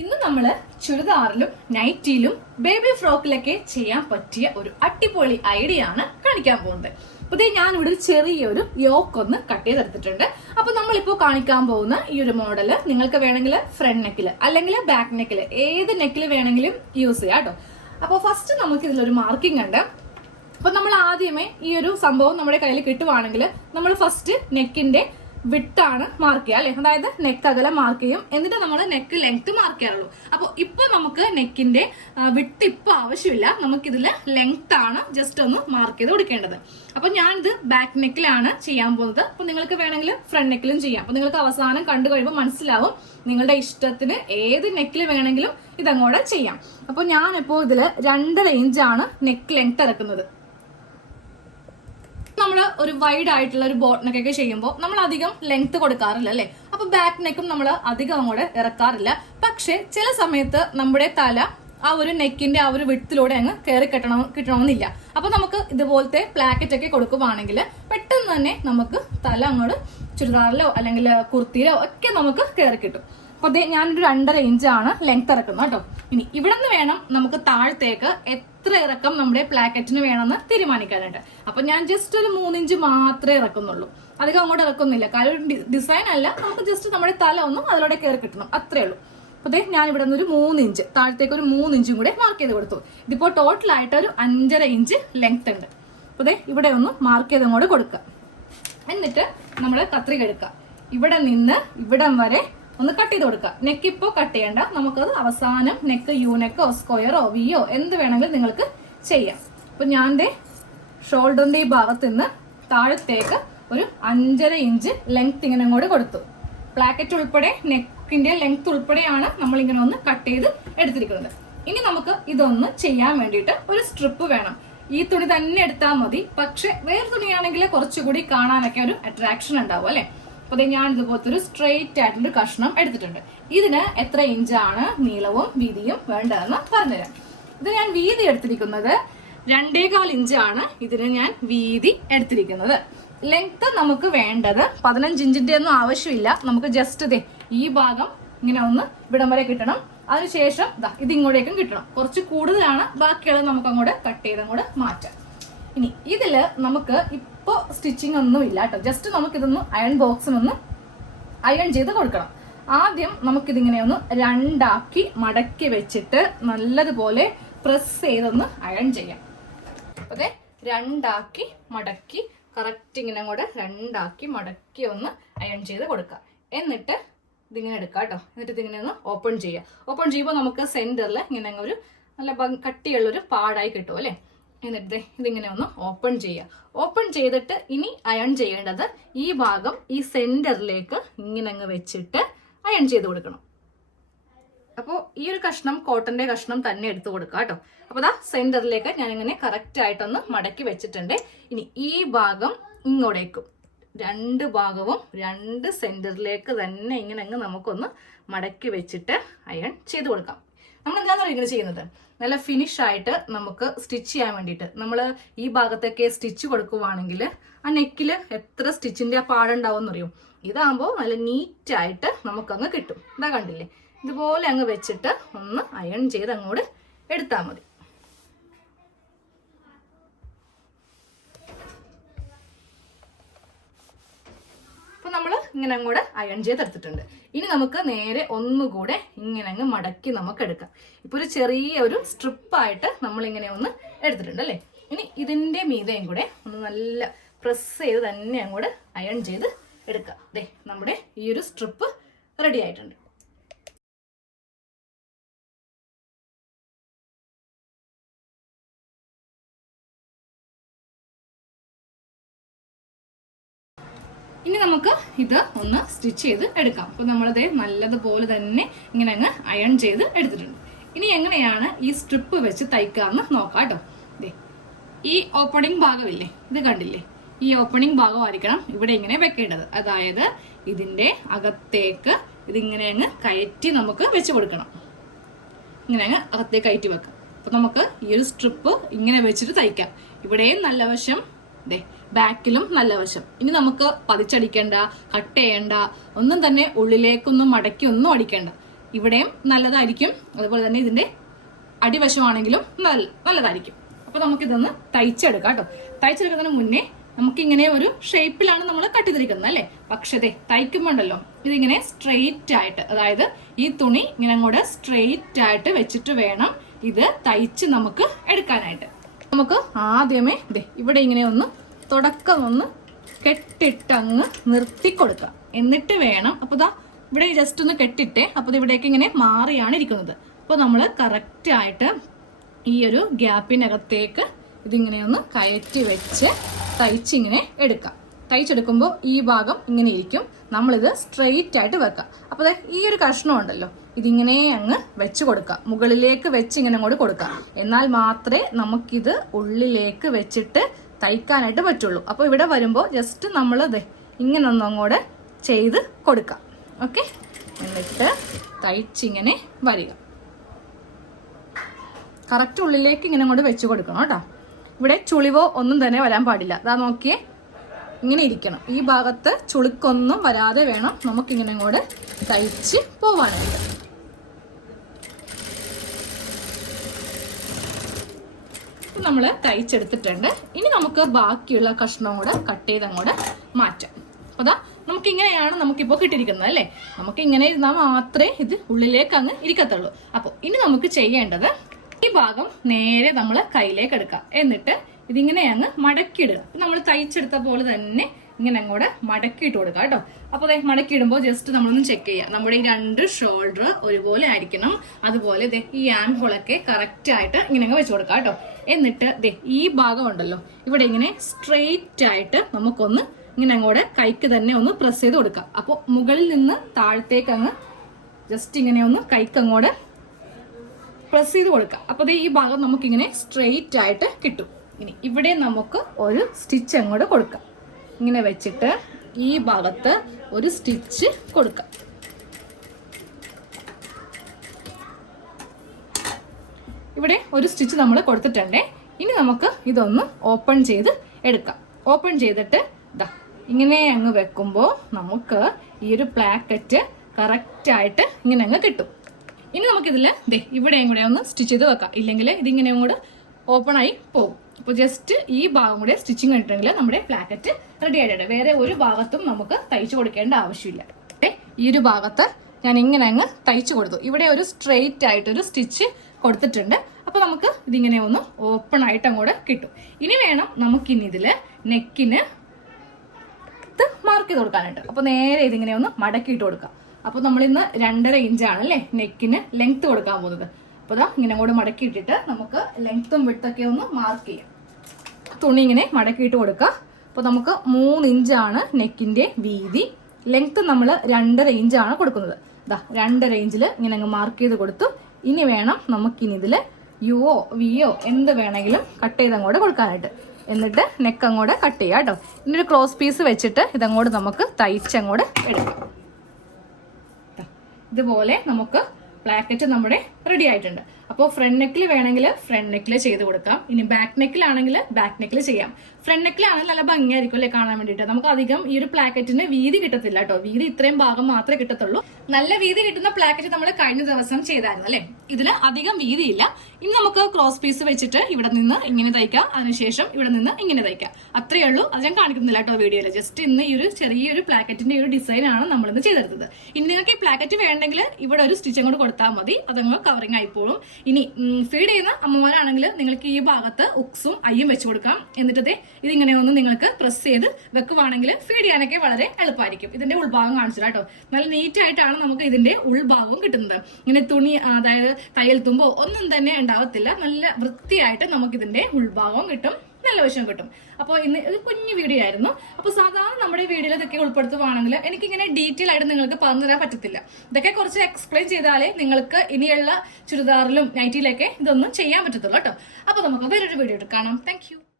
ഇന്ന് നമ്മള് ചുരിദാറിലും നൈറ്റിയിലും ബേബി ഫ്രോക്കിലൊക്കെ ചെയ്യാൻ പറ്റിയ ഒരു അടിപൊളി ഐഡിയ ആണ് കാണിക്കാൻ പോകുന്നത്. അപ്പൊ ഞാനിവിടെ ഒരു ചെറിയൊരു യോക്ക് ഒന്ന് കട്ട് ചെയ്തെടുത്തിട്ടുണ്ട്. അപ്പൊ നമ്മളിപ്പോ കാണിക്കാൻ പോകുന്ന ഈ ഒരു മോഡല് നിങ്ങൾക്ക് വേണമെങ്കിൽ ഫ്രണ്ട് നെക്കില് അല്ലെങ്കിൽ ബാക്ക് നെക്കില് ഏത് നെക്കില് വേണമെങ്കിലും യൂസ് ചെയ്യാം കേട്ടോ. അപ്പൊ ഫസ്റ്റ് നമുക്ക് ഇതിലൊരു മാർക്കിംഗ് ഉണ്ട്. അപ്പൊ നമ്മൾ ആദ്യമേ ഈ ഒരു സംഭവം നമ്മുടെ കയ്യിൽ കിട്ടുവാണെങ്കിൽ നമ്മൾ ഫസ്റ്റ് നെക്കിന്റെ വിട്ടാണ് മാർക്ക് ചെയ്യുക അല്ലെ, അതായത് നെക്ക് അകലം മാർക്ക് ചെയ്യും, എന്നിട്ട് നമ്മൾ നെക്ക് ലെങ്ത് മാർക്ക് ചെയ്യാറുള്ളൂ. അപ്പൊ ഇപ്പൊ നമുക്ക് നെക്കിന്റെ വിട്ട് ഇപ്പൊ ആവശ്യമില്ല, നമുക്കിതില് ലെങ്ത് ആണ് ജസ്റ്റ് ഒന്ന് മാർക്ക് ചെയ്ത് കൊടുക്കേണ്ടത്. അപ്പൊ ഞാനിത് ബാക്ക് നെക്കിലാണ് ചെയ്യാൻ പോകുന്നത്. അപ്പൊ നിങ്ങൾക്ക് വേണമെങ്കിൽ ഫ്രണ്ട് നെക്കിലും ചെയ്യാം. അപ്പൊ നിങ്ങൾക്ക് അവസാനം കണ്ടു കഴിയുമ്പോൾ മനസ്സിലാവും നിങ്ങളുടെ ഇഷ്ടത്തിന് ഏത് നെക്കിൽ വേണമെങ്കിലും ഇതങ്ങോട്ട് ചെയ്യാം. അപ്പൊ ഞാനിപ്പോ ഇതില് 2.5 ഇഞ്ചാണ് നെക്ക് ലെങ്ത് ഇറക്കുന്നത്. നമ്മൾ ഒരു വൈഡ് ആയിട്ടുള്ള ഒരു ബോട്ട് നെക്കൊക്കെ ചെയ്യുമ്പോൾ നമ്മൾ അധികം ലെങ്ത് കൊടുക്കാറില്ല അല്ലെ. അപ്പൊ ബാക്ക് നെക്കും നമ്മൾ അധികം അങ്ങോട്ട് ഇറക്കാറില്ല. പക്ഷെ ചില സമയത്ത് നമ്മുടെ തല ആ ഒരു നെക്കിന്റെ ആ ഒരു വിട്ടിലൂടെ അങ്ങ് കയറി കിട്ടണമെന്നില്ല. അപ്പൊ നമുക്ക് ഇതുപോലത്തെ പ്ലാക്കറ്റ് ഒക്കെ കൊടുക്കുവാണെങ്കിൽ പെട്ടെന്ന് തന്നെ നമുക്ക് തല അങ്ങോട്ട് ചുരിദാറിലോ അല്ലെങ്കിൽ കുർത്തിയിലോ ഒക്കെ നമുക്ക് കയറി കിട്ടും. അപ്പൊ ഞാനൊരു 2.5 ഇഞ്ചാണ് ലെങ്ത് ഇറക്കുന്നത് കേട്ടോ. ഇനി ഇവിടെ നിന്ന് വേണം നമുക്ക് താഴത്തേക്ക് എത്ര ഇറക്കം നമ്മുടെ പ്ലാക്കറ്റിന് വേണമെന്ന് തീരുമാനിക്കാനായിട്ട്. അപ്പൊ ഞാൻ ജസ്റ്റ് ഒരു 3 ഇഞ്ച് മാത്രമേ ഇറക്കുന്നുള്ളൂ, അധികം അങ്ങോട്ട് ഇറക്കുന്നില്ല. കാര്യം ഡിസൈൻ അല്ല, നമുക്ക് ജസ്റ്റ് നമ്മുടെ തല ഒന്നും അതിലൂടെ കയറി കിട്ടണം, അത്രേ ഉള്ളൂ. അപ്പൊ ഞാൻ ഇവിടെ നിന്ന് ഒരു 3 ഇഞ്ച് താഴത്തേക്ക് ഒരു 3 ഇഞ്ചും കൂടെ മാർക്ക് ചെയ്ത് കൊടുത്തു. ഇതിപ്പോ ടോട്ടലായിട്ട് ഒരു 5.5 ഇഞ്ച് ലെങ്ത് ഉണ്ട്. അപ്പൊ ഇവിടെ ഒന്ന് മാർക്ക് ചെയ്ത് അങ്ങോട്ട് കൊടുക്കുക. എന്നിട്ട് നമ്മൾ കത്രിക എടുക്കുക. ഇവിടെ നിന്ന് ഇവിടം വരെ ഒന്ന് കട്ട് ചെയ്ത് കൊടുക്കുക. നെക്ക് ഇപ്പോ കട്ട് ചെയ്യണ്ട, നമുക്കത് അവസാനം നെക്ക് യു നെക്കോ സ്ക്വയറോ വിയോ എന്ത് വേണമെങ്കിലും നിങ്ങൾക്ക് ചെയ്യാം. അപ്പൊ ഞാൻ ഷോൾഡറിന്റെ ഈ ഭാഗത്ത് നിന്ന് താഴത്തേക്ക് ഒരു 5.5 ഇഞ്ച് ലെങ്ത് ഇങ്ങനെ അങ്ങോട്ട് കൊടുത്തു. പ്ലാക്കറ്റ് ഉൾപ്പെടെ നെക്കിന്റെ ലെങ്ത് ഉൾപ്പെടെയാണ് നമ്മൾ ഇങ്ങനെ ഒന്ന് കട്ട് ചെയ്ത് എടുത്തിരിക്കുന്നത്. ഇനി നമുക്ക് ഇതൊന്ന് ചെയ്യാൻ വേണ്ടിയിട്ട് ഒരു സ്ട്രിപ്പ് വേണം. ഈ തുണി തന്നെ എടുത്താൽ മതി, പക്ഷെ വേറെ തുണിയാണെങ്കിൽ കുറച്ചുകൂടി കാണാനൊക്കെ ഒരു അട്രാക്ഷൻ ഉണ്ടാവും അല്ലെ. അപ്പൊ ഞാൻ ഇതുപോലത്തെ ഒരു സ്ട്രെയിറ്റ് ആയിട്ടൊരു കഷ്ണം എടുത്തിട്ടുണ്ട്. ഇതിന് എത്ര ഇഞ്ചാണ് നീളവും വീതിയും വേണ്ടതെന്ന് പറഞ്ഞുതരാം. ഇത് ഞാൻ വീതി എടുത്തിരിക്കുന്നത് 2.25 ഇഞ്ചാണ്. ഇതിന് ഞാൻ വീതി എടുത്തിരിക്കുന്നത്. ലെങ്ത് നമുക്ക് വേണ്ടത് 15 ഇഞ്ചിന്റെ ഒന്നും ആവശ്യമില്ല. നമുക്ക് ജസ്റ്റ് ഈ ഭാഗം ഇങ്ങനെ ഒന്ന് ഇവിടം വരെ കിട്ടണം. അതിനുശേഷം ഇതിങ്ങോട്ടേക്കും കിട്ടണം. കുറച്ച് കൂടുതലാണ്, ബാക്കിയുള്ളത് നമുക്ക് അങ്ങോട്ട് കട്ട് ചെയ്ത് അങ്ങോട്ട് മാറ്റാം. ഇനി ഇതില് നമുക്ക് ഇപ്പൊ സ്റ്റിച്ചിങ് ഒന്നും ഇല്ല കേട്ടോ. ജസ്റ്റ് നമുക്ക് ഇതൊന്ന് അയൺ ബോക്സിനൊന്ന് അയൺ ചെയ്ത് കൊടുക്കണം. ആദ്യം നമുക്കിതിങ്ങനെ ഒന്ന് 2 ആക്കി മടക്കി വെച്ചിട്ട് നല്ലതുപോലെ പ്രസ് ചെയ്തൊന്ന് അയൺ ചെയ്യാം. അതെ, 2 ആക്കി മടക്കി കറക്റ്റ് ഇങ്ങനെ അങ്ങോട്ട് 2 ആക്കി മടക്കി ഒന്ന് അയൺ ചെയ്ത് കൊടുക്കുക. എന്നിട്ട് ഇതിങ്ങനെ എടുക്കാം കേട്ടോ. എന്നിട്ട് ഇതിങ്ങനെ ഒന്ന് ഓപ്പൺ ചെയ്യുക. ഓപ്പൺ ചെയ്യുമ്പോൾ നമുക്ക് സെന്ററിൽ ഇങ്ങനെ ഒരു നല്ല കട്ടിയുള്ളൊരു പാടായി കിട്ടും അല്ലെ. എന്നിട്ട് ഇതിങ്ങനെ ഒന്ന് ഓപ്പൺ ചെയ്യുക. ഓപ്പൺ ചെയ്തിട്ട് ഇനി അയൺ ചെയ്യേണ്ടത് ഈ ഭാഗം ഈ സെന്ററിലേക്ക് ഇങ്ങനെ അങ്ങ് വെച്ചിട്ട് അയൺ ചെയ്ത് കൊടുക്കണം. അപ്പോൾ ഈ ഒരു കഷ്ണം കോട്ടന്റെ കഷ്ണം തന്നെ എടുത്തു കൊടുക്കുക കേട്ടോ. അപ്പൊ സെന്ററിലേക്ക് ഞാൻ ഇങ്ങനെ കറക്റ്റ് ആയിട്ടൊന്ന് മടക്കി വെച്ചിട്ടുണ്ട്. ഇനി ഈ ഭാഗം ഇങ്ങോട്ടേക്കും 2 ഭാഗവും 2 സെന്ററിലേക്ക് തന്നെ ഇങ്ങനെ അങ്ങ് നമുക്കൊന്ന് മടക്കി വെച്ചിട്ട് അയൺ ചെയ്ത് കൊടുക്കാം. നമ്മൾ എന്താണെന്ന് ഇങ്ങനെ ചെയ്യുന്നത്, നല്ല ഫിനിഷ് ആയിട്ട് നമുക്ക് സ്റ്റിച്ച് ചെയ്യാൻ വേണ്ടിയിട്ട് നമ്മൾ ഈ ഭാഗത്തൊക്കെ സ്റ്റിച്ച് കൊടുക്കുവാണെങ്കിൽ ആ നെക്കില് എത്ര സ്റ്റിച്ചിന്റെ ആ പാടുണ്ടാവും എന്നറിയും. ഇതാകുമ്പോൾ നല്ല നീറ്റായിട്ട് നമുക്കങ്ങ് കിട്ടും. ഇതാ കണ്ടില്ലേ, ഇതുപോലെ അങ്ങ് വെച്ചിട്ട് ഒന്ന് അയൺ ചെയ്ത് അങ്ങോട്ട് എടുത്താൽ മതി. നമ്മൾ ഇങ്ങനെ അങ്ങോട്ട് അയൺ ചെയ്തെടുത്തിട്ടുണ്ട്. ഇനി നമുക്ക് നേരെ ഒന്നുകൂടെ ഇങ്ങനെ അങ്ങ് മടക്കി നമുക്ക് എടുക്കാം. ഇപ്പൊ ഒരു ചെറിയൊരു സ്ട്രിപ്പായിട്ട് നമ്മൾ ഇങ്ങനെ ഒന്ന് എടുത്തിട്ടുണ്ട് അല്ലെ. ഇനി ഇതിന്റെ മീതയും കൂടെ ഒന്ന് നല്ല പ്രസ് ചെയ്ത് തന്നെ അങ്ങോട്ട് അയൺ ചെയ്ത് എടുക്കാം. നമ്മുടെ ഈ ഒരു സ്ട്രിപ്പ് റെഡി ആയിട്ടുണ്ട്. ഇനി നമുക്ക് ഇത് ഒന്ന് സ്റ്റിച്ച് ചെയ്ത് എടുക്കാം. അപ്പൊ നമ്മളത് നല്ലതുപോലെ തന്നെ ഇങ്ങനെ അങ്ങ് അയൺ ചെയ്ത് എടുത്തിട്ടുണ്ട്. ഇനി എങ്ങനെയാണ് ഈ സ്ട്രിപ്പ് വെച്ച് തയ്ക്കാന്ന് നോക്കാം കേട്ടോ. ഈ ഓപ്പണിംഗ് ഭാഗമില്ലേ, ഇത് കണ്ടില്ലേ, ഈ ഓപ്പണിംഗ് ഭാഗമായിരിക്കണം ഇവിടെ ഇങ്ങനെ വെക്കേണ്ടത്. അതായത് ഇതിന്റെ അകത്തേക്ക് ഇതിങ്ങനെ അങ്ങ് കയറ്റി നമുക്ക് വെച്ച് കൊടുക്കണം. ഇങ്ങനെ അങ്ങ് അകത്തേക്ക് കയറ്റി വെക്കാം. അപ്പൊ നമുക്ക് ഈ ഒരു സ്ട്രിപ്പ് ഇങ്ങനെ വെച്ചിട്ട് തയ്ക്കാം. ഇവിടെയും നല്ല വശം, ബാക്കിലും നല്ല വശം. ഇനി നമുക്ക് പതിച്ചടിക്കേണ്ട, കട്ട് ചെയ്യേണ്ട, ഒന്നും തന്നെ ഉള്ളിലേക്കൊന്നും മടക്കി ഒന്നും അടിക്കേണ്ട. ഇവിടെയും നല്ലതായിരിക്കും, അതുപോലെ തന്നെ ഇതിന്റെ അടിവശമാണെങ്കിലും നല്ലതായിരിക്കും. അപ്പൊ നമുക്കിതൊന്ന് തയ്ച്ചെടുക്കാം കേട്ടോ. തയ്ച്ചെടുക്കുന്നതിന് മുന്നേ നമുക്കിങ്ങനെ ഒരു ഷേപ്പിലാണ് നമ്മൾ കട്ടിതിരിക്കുന്നത് അല്ലേ. പക്ഷേ തയ്ക്കുമ്പോണ്ടല്ലോ ഇതിങ്ങനെ സ്ട്രെയിറ്റ് ആയിട്ട്, അതായത് ഈ തുണി ഇങ്ങനെ അങ്ങോട്ട് സ്ട്രെയിറ്റ് ആയിട്ട് വെച്ചിട്ട് വേണം ഇത് തയ്ച്ച് നമുക്ക് എടുക്കാനായിട്ട്. നമുക്ക് ആദ്യമേ ഇവിടെ ഇങ്ങനെ ഒന്ന് തുടക്കം ഒന്ന് കെട്ടിട്ടങ്ങ് നിർത്തി കൊടുക്കാം. എന്നിട്ട് വേണം, അപ്പൊ ഇവിടെ ജസ്റ്റ് ഒന്ന് കെട്ടിട്ടേ, അപ്പൊ ഇവിടേക്ക് ഇങ്ങനെ മാറിയാണ് ഇരിക്കുന്നത്. അപ്പൊ നമ്മൾ കറക്റ്റ് ആയിട്ട് ഈ ഒരു ഗ്യാപ്പിനകത്തേക്ക് ഇതിങ്ങനെ ഒന്ന് കയറ്റി വെച്ച് തയ്ച്ചിങ്ങനെ എടുക്കാം. തയ്ച്ചെടുക്കുമ്പോൾ ഈ ഭാഗം ഇങ്ങനെ ഇരിക്കും, നമ്മളിത് സ്ട്രെയിറ്റ് ആയിട്ട് വെക്കാം. അപ്പോൾ ഈ ഒരു കഷ്ണം ഉണ്ടല്ലോ, ഇതിങ്ങനെ അങ്ങ് വെച്ച് കൊടുക്കാം, മുകളിലേക്ക് വെച്ച് ഇങ്ങനെ അങ്ങോട്ട് കൊടുക്കാം. എന്നാൽ മാത്രമേ നമുക്കിത് ഉള്ളിലേക്ക് വെച്ചിട്ട് തയ്ക്കാനായിട്ട് പറ്റുള്ളൂ. അപ്പോൾ ഇവിടെ വരുമ്പോൾ ജസ്റ്റ് നമ്മൾ ഇങ്ങനെ ഒന്നും അങ്ങോട്ട് ചെയ്ത് കൊടുക്കാം. ഓക്കെ, എന്നിട്ട് തയ്ച്ചിങ്ങനെ വരിക. കറക്റ്റ് ഉള്ളിലേക്ക് ഇങ്ങനെ അങ്ങോട്ട് വെച്ച് കൊടുക്കണം കേട്ടോ. ഇവിടെ ചുളിവോ ഒന്നും തന്നെ വരാൻ പാടില്ല. അതാ നോക്കിയേ, ഇങ്ങനെ ഇരിക്കണം. ഈ ഭാഗത്ത് ചുളുക്കൊന്നും വരാതെ വേണം നമുക്കിങ്ങനെ അങ്ങോട്ട് തയ്ച്ച് പോവാനായിട്ട്. നമ്മൾ തയ്ച്ചെടുത്തിട്ടുണ്ട്. ഇനി നമുക്ക് ബാക്കിയുള്ള കഷ്ണം കൂടെ കട്ട് ചെയ്ത് അങ്ങോട്ട് മാറ്റാം. അതാ നമുക്കിങ്ങനെയാണ് നമുക്കിപ്പോൾ കിട്ടിയിരിക്കുന്നത് അല്ലേ. നമുക്ക് ഇങ്ങനെ ഇരുന്നാൽ മാത്രമേ ഇത് ഉള്ളിലേക്ക് അങ്ങ് ഇരിക്കത്തുള്ളൂ. അപ്പോൾ ഇനി നമുക്ക് ചെയ്യേണ്ടത് ഈ ഭാഗം നേരെ നമ്മൾ കയ്യിലേക്ക് എടുക്കാം. എന്നിട്ട് ഇതിങ്ങനെ അങ്ങ് മടക്കിയിടുക. നമ്മൾ തയ്ച്ചെടുത്ത പോലെ തന്നെ ഇങ്ങനെ അങ്ങോട്ട് മടക്കിയിട്ട് കൊടുക്കാം കേട്ടോ. അപ്പോൾ മടക്കിയിടുമ്പോൾ ജസ്റ്റ് നമ്മളൊന്ന് ചെക്ക് ചെയ്യുക, നമ്മുടെ ഈ രണ്ട് ഷോൾഡർ ഒരുപോലെ ആയിരിക്കണം. അതുപോലെ ഈ ആം ഹോളൊക്കെ കറക്റ്റ് ആയിട്ട് ഇങ്ങനെ അങ്ങ് വെച്ച് കൊടുക്കാം കേട്ടോ. എന്നിട്ട് ഈ ഭാഗം ഉണ്ടല്ലോ, ഇവിടെ ഇങ്ങനെ സ്ട്രെയിറ്റ് ആയിട്ട് നമുക്കൊന്ന് ഇങ്ങനെ അങ്ങോട്ട് കൈക്ക് തന്നെ ഒന്ന് പ്രസ് ചെയ്ത് കൊടുക്കാം. അപ്പോൾ മുകളിൽ നിന്ന് താഴത്തേക്ക് അങ്ങ് ജസ്റ്റ് ഇങ്ങനെ ഒന്ന് കൈക്ക് അങ്ങോട്ട് പ്രസ് ചെയ്ത് കൊടുക്കാം. അപ്പോൾ ഈ ഭാഗം നമുക്കിങ്ങനെ സ്ട്രെയിറ്റ് ആയിട്ട് കിട്ടും. ഇനി ഇവിടെ നമുക്ക് ഒരു സ്റ്റിച്ച് അങ്ങോട്ട് കൊടുക്കാം. ഇങ്ങനെ വെച്ചിട്ട് ഈ ഭാഗത്ത് ഒരു സ്റ്റിച്ച് കൊടുക്കാം. ഇവിടെ ഒരു സ്റ്റിച്ച് നമ്മൾ കൊടുത്തിട്ടുണ്ടേ. ഇനി നമുക്ക് ഇതൊന്ന് ഓപ്പൺ ചെയ്ത് എടുക്കാം. ഓപ്പൺ ചെയ്തിട്ട് ഇങ്ങനെ അങ്ങ് വെക്കുമ്പോൾ നമുക്ക് ഈ ഒരു പ്ലാക്കറ്റ് കറക്റ്റ് ആയിട്ട് ഇങ്ങനെ അങ്ങ് കിട്ടും. ഇനി നമുക്കിതിൽ ഇവിടെയും കൂടെ ഒന്ന് സ്റ്റിച്ച് ചെയ്ത് വെക്കാം, ഇല്ലെങ്കിൽ ഇതിങ്ങനെയും കൂടെ ഓപ്പൺ ആയി പോകും. അപ്പോൾ ജസ്റ്റ് ഈ ഭാഗം കൂടെ സ്റ്റിച്ചിങ് കണ്ടിട്ടുണ്ടെങ്കിൽ നമ്മുടെ പ്ലാക്കറ്റ് റെഡി ആയിട്ടുണ്ട്. വേറെ ഒരു ഭാഗത്തും നമുക്ക് തയ്ച്ചു കൊടുക്കേണ്ട ആവശ്യമില്ല. ഈ ഒരു ഭാഗത്ത് ഞാൻ ഇങ്ങനെ അങ്ങ് തയ്ച്ചു കൊടുത്തു. ഇവിടെ ഒരു സ്ട്രെയിറ്റ് ആയിട്ടൊരു സ്റ്റിച്ച് കൊടുത്തിട്ടുണ്ട്. അപ്പോൾ നമുക്ക് ഇതിങ്ങനെ ഒന്ന് ഓപ്പൺ ആയിട്ട് അങ്ങോട്ട് കിട്ടും. ഇനി വേണം നമുക്കിനി ഇതിൽ നെക്കിന് മാർക്ക് ചെയ്ത് കൊടുക്കാനായിട്ട്. അപ്പോൾ നേരെ ഇതിങ്ങനെ ഒന്ന് മടക്കിയിട്ട് കൊടുക്കാം. അപ്പോൾ നമ്മളിന്ന് 2.5 ഇഞ്ചാണ് അല്ലേ നെക്കിന് ലെങ്ത് കൊടുക്കാൻ പോകുന്നത്. അപ്പോൾ ഇങ്ങനെ കൂടെ മടക്കിയിട്ടിട്ട് നമുക്ക് ലെങ്ത്തും വിട്ടൊക്കെ ഒന്ന് മാർക്ക് ചെയ്യാം. തുണി ഇങ്ങനെ മടക്കിയിട്ട് കൊടുക്കുക. അപ്പോൾ നമുക്ക് 3 ഇഞ്ചാണ് നെക്കിന്റെ വീതി. ലെങ്ത് നമ്മൾ 2.5 ഇഞ്ചാണ് കൊടുക്കുന്നത്. 2.5 ഇഞ്ചിൽ ഇങ്ങനെ അങ്ങ് മാർക്ക് ചെയ്ത് കൊടുത്തു. ഇനി വേണം നമുക്കിനി ഇതിൽ യുവോ വിയോ എന്ത് വേണമെങ്കിലും കട്ട് ചെയ്ത് അങ്ങോട്ട് കൊടുക്കാനായിട്ട്. എന്നിട്ട് നെക്ക് അങ്ങോട്ട് കട്ട് ചെയ്യാം കേട്ടോ. ഇന്നൊരു ക്രോസ് പീസ് വെച്ചിട്ട് ഇതങ്ങോട്ട് നമുക്ക് തയ്ച്ചങ്ങോട്ട് എടുക്കാം. ഇതുപോലെ നമുക്ക് പ്ലാക്കറ്റ് നമ്മുടെ റെഡി ആയിട്ടുണ്ട്. അപ്പോൾ ഫ്രണ്ട് നെക്കിൽ വേണമെങ്കിൽ ഫ്രണ്ട് നെക്കിൽ ചെയ്ത് കൊടുക്കാം. ഇനി ബാക്ക് നെക്കിലാണെങ്കിൽ ബാക്ക് നെക്കിൽ ചെയ്യാം. ഫ്രണ്ട് നെക്കിലാണെങ്കിൽ നല്ല ഭംഗിയായിരിക്കും അല്ലേ കാണാൻ വേണ്ടിയിട്ട്. നമുക്ക് അധികം ഈ ഒരു പ്ലാക്കറ്റിന് വീതി കിട്ടത്തില്ല കേട്ടോ. വീതി ഇത്രയും ഭാഗം മാത്രമേ കിട്ടത്തുള്ളൂ. നല്ല വീതി കിട്ടുന്ന പ്ലാക്കറ്റ് നമ്മൾ കഴിഞ്ഞ ദിവസം ചെയ്തായിരുന്നു അല്ലേ. ഇതിന് അധികം വീതിയില്ല. ഇനി നമുക്ക് ക്രോസ് പീസ് വെച്ചിട്ട് ഇവിടെ നിന്ന് ഇങ്ങനെ തയ്ക്കാം, അതിനുശേഷം ഇവിടെ നിന്ന് ഇങ്ങനെ തയ്ക്കാം. അത്രയേ ഉള്ളൂ. അത് ഞാൻ കാണിക്കുന്നില്ല കേട്ടോ വീഡിയോയിൽ. ജസ്റ്റ് ഇന്ന് ഈ ഒരു ചെറിയൊരു പ്ലാക്കറ്റിന്റെ ഒരു ഡിസൈൻ ആണ് നമ്മളിന്ന് ചെയ്തെടുത്തത്. ഇനി നിങ്ങൾക്ക് ഈ പ്ലാക്കറ്റ് വേണമെങ്കിൽ ഇവിടെ ഒരു സ്റ്റിച്ച് അങ്ങോട്ട് കൊടുത്താൽ മതി, അതങ്ങ് കവറിങ് ആയിപ്പോഴും. ഇനി ഫീഡ് ചെയ്യുന്ന അമ്മമാരാണെങ്കിൽ നിങ്ങൾക്ക് ഈ ഭാഗത്ത് ഉക്സും അയ്യും വെച്ച് കൊടുക്കാം. എന്നിട്ട് ഇതിങ്ങനെ ഒന്ന് നിങ്ങൾക്ക് പ്രസ് ചെയ്ത് വെക്കുവാണെങ്കിൽ ഫീഡ് ചെയ്യാനൊക്കെ വളരെ എളുപ്പമായിരിക്കും. ഇതിന്റെ ഉൾഭാഗം കാണിച്ചു കേട്ടോ. നല്ല നീറ്റ് ആയിട്ടാണ് നമുക്ക് ഇതിന്റെ ഉൾഭാഗവും കിട്ടുന്നത്. ഇങ്ങനെ തുണി, അതായത് തയ്യൽ തുമ്പോ ഒന്നും തന്നെ ഉണ്ടാവത്തില്ല. നല്ല വൃത്തിയായിട്ട് നമുക്ക് ഇതിന്റെ ഉൾഭാഗവും കിട്ടും, നല്ല വശം കിട്ടും. അപ്പോൾ ഇന്ന് ഇത് കുഞ്ഞു വീഡിയോ ആയിരുന്നു. അപ്പോൾ സാധാരണ നമ്മുടെ വീഡിയോയിൽ ഇതൊക്കെ ഉൾപ്പെടുത്തുവാണെങ്കിൽ എനിക്കിങ്ങനെ ഡീറ്റെയിൽ ആയിട്ട് നിങ്ങൾക്ക് പറഞ്ഞു തരാൻ പറ്റത്തില്ല. ഇതൊക്കെ കുറച്ച് എക്സ്പ്ലെയിൻ ചെയ്താലേ നിങ്ങൾക്ക് ഇനിയുള്ള ചുരിദാറിലും നൈറ്റിയിലൊക്കെ ഇതൊന്നും ചെയ്യാൻ പറ്റത്തുള്ളൂ കേട്ടോ. അപ്പോൾ നമുക്ക് വേറൊരു വീഡിയോ കാണാം. താങ്ക്